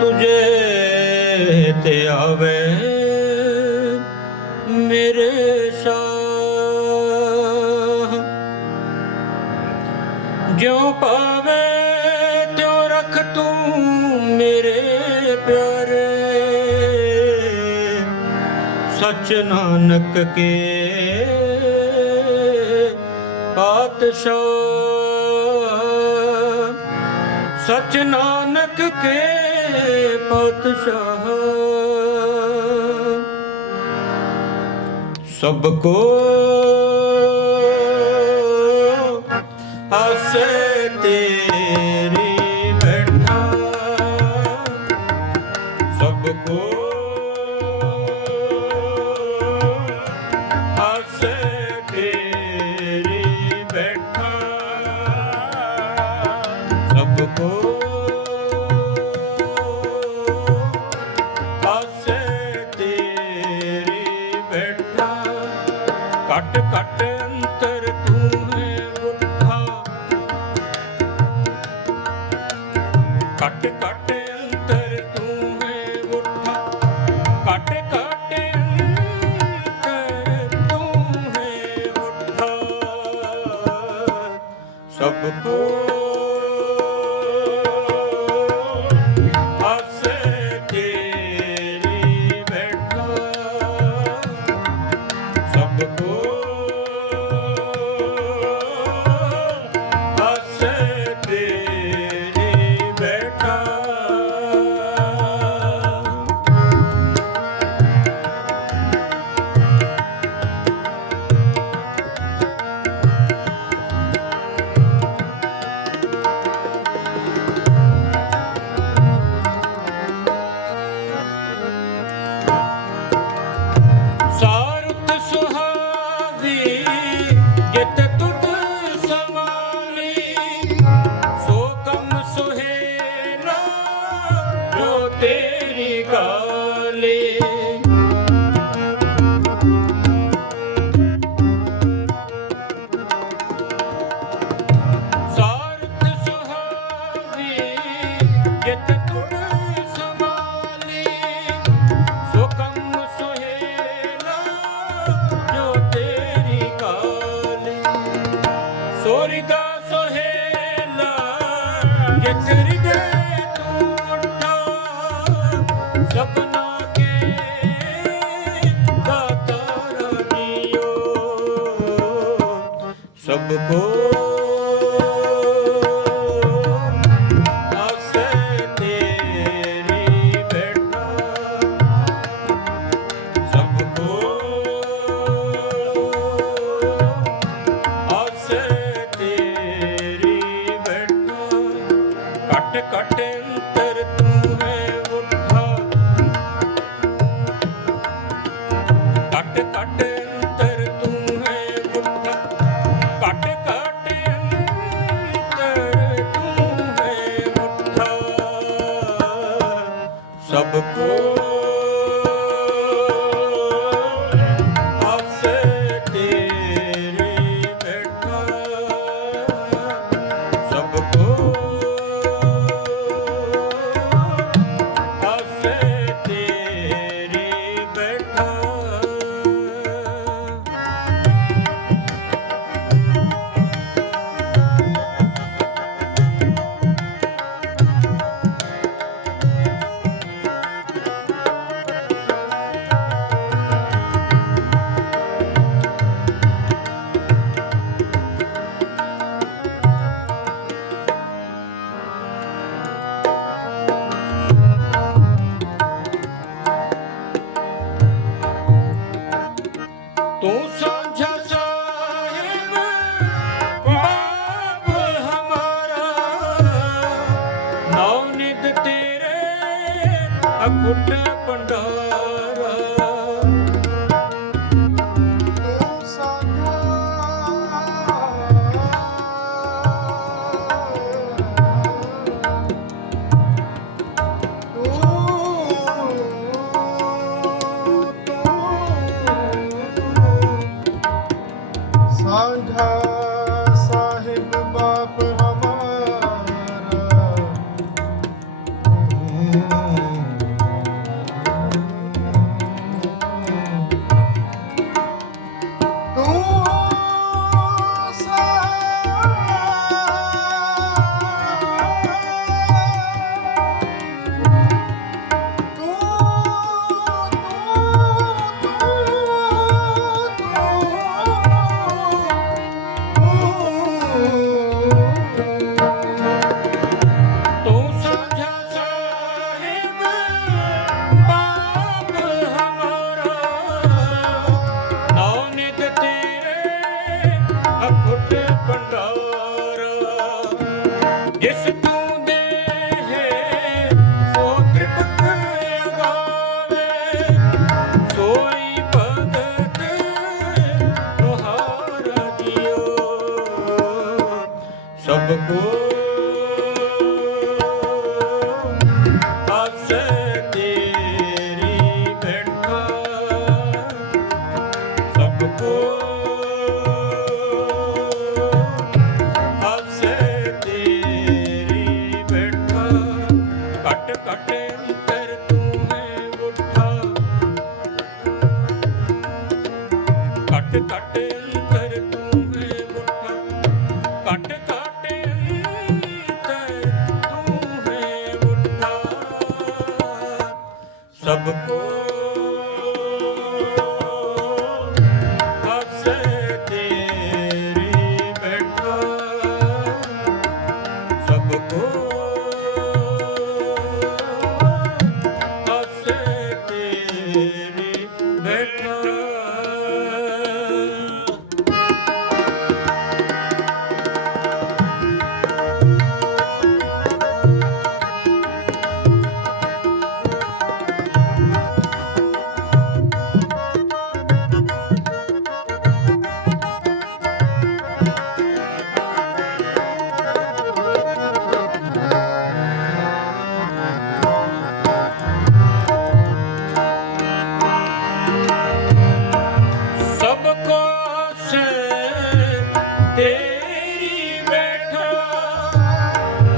ਤੁਝੇ ਤੇ ਆਵੇ। ਮੇਰੇ ਸਾਹ ਜਿਉ ਤਿਉ ਰਖ ਤੂੰ ਮੇਰੇ ਪਿਆਰੇ, ਸਚ ਨਾਨਕ ਕੇ ਪਾਤਸ਼ਾਹ, ਸਚ ਨਾਨਕ ਕੇ ਪਤਸ਼ਾਹ। ਸਭ ਕੋ ਆਸੇ Oh. you. ਸਭ ਕੋ ਕੁੱਟ Yes, tempo.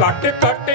cut, cut.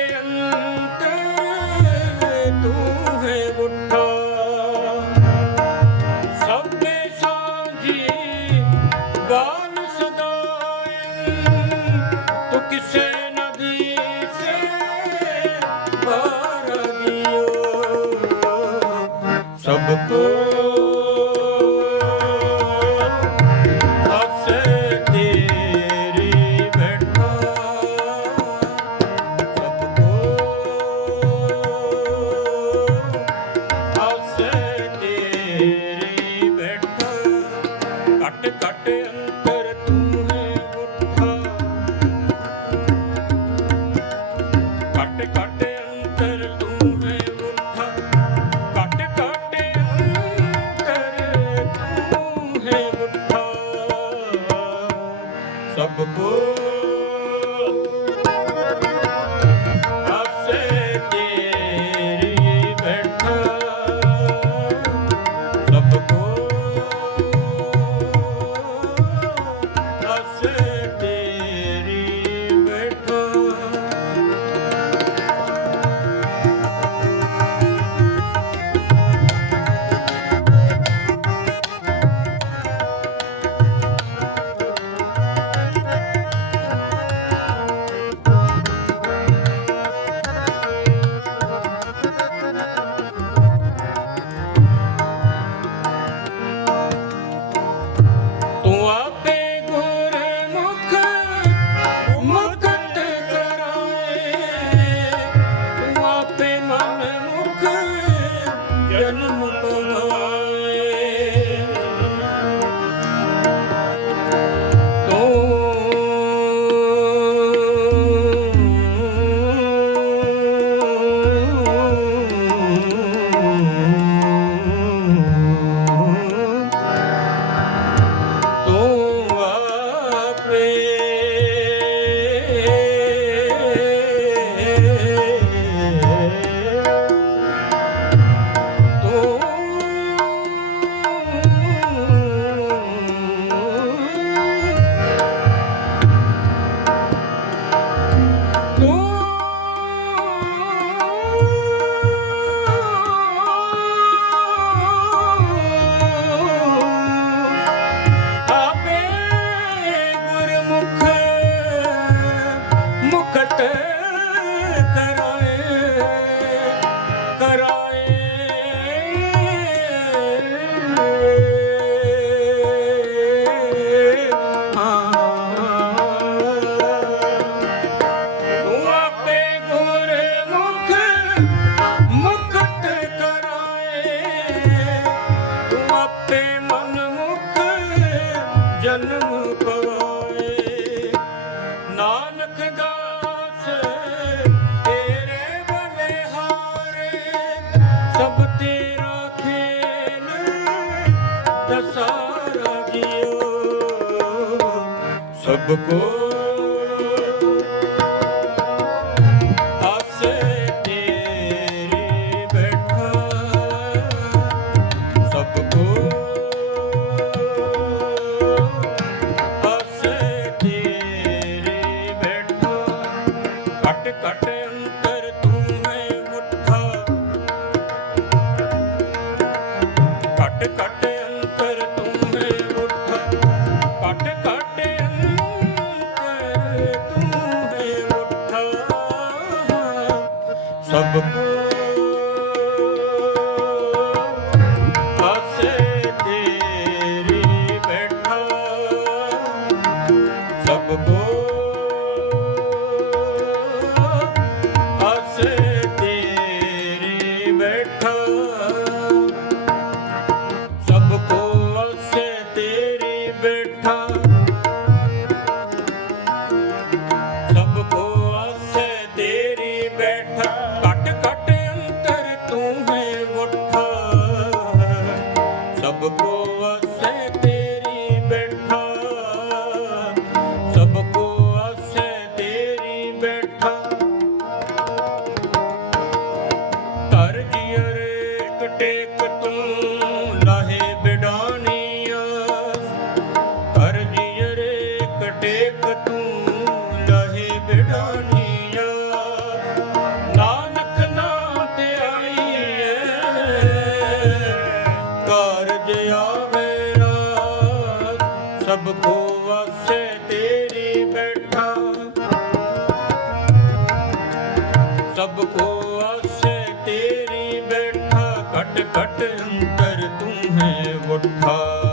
अंतर तू है उठा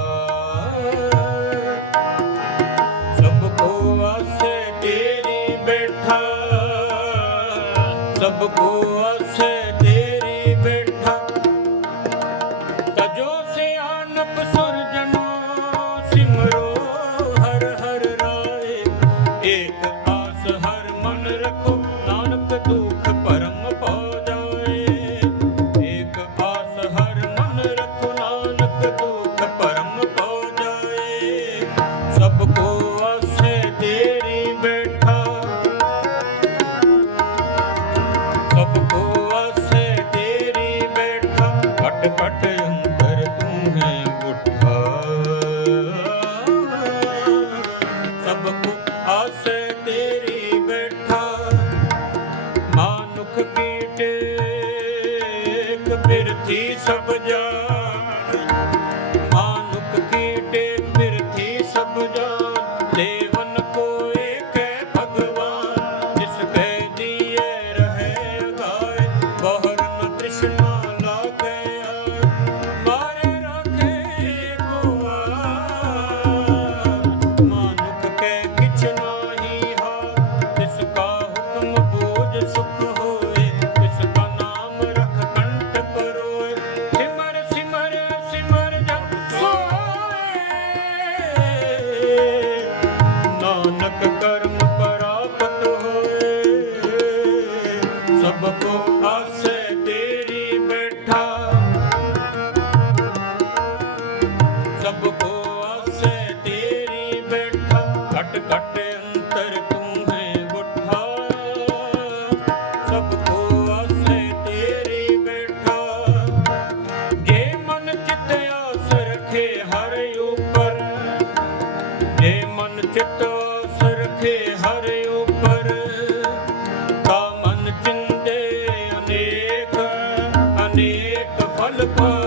the world.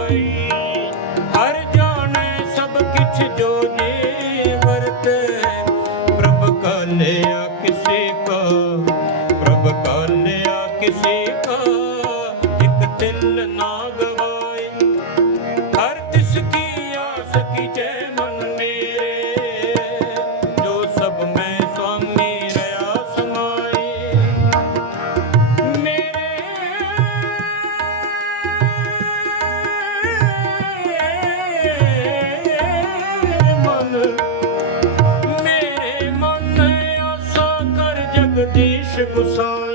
aşık Musa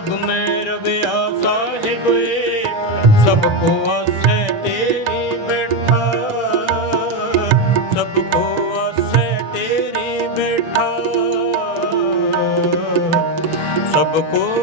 ਸਭ ਮੈਂ ਰਵਿਆ ਸਾਹਿਬ ਤੇਰੀ ਬੈਠਾ। ਸਭ ਤੇਰੀ ਬੈਠਾ। ਸਭ ਕੋ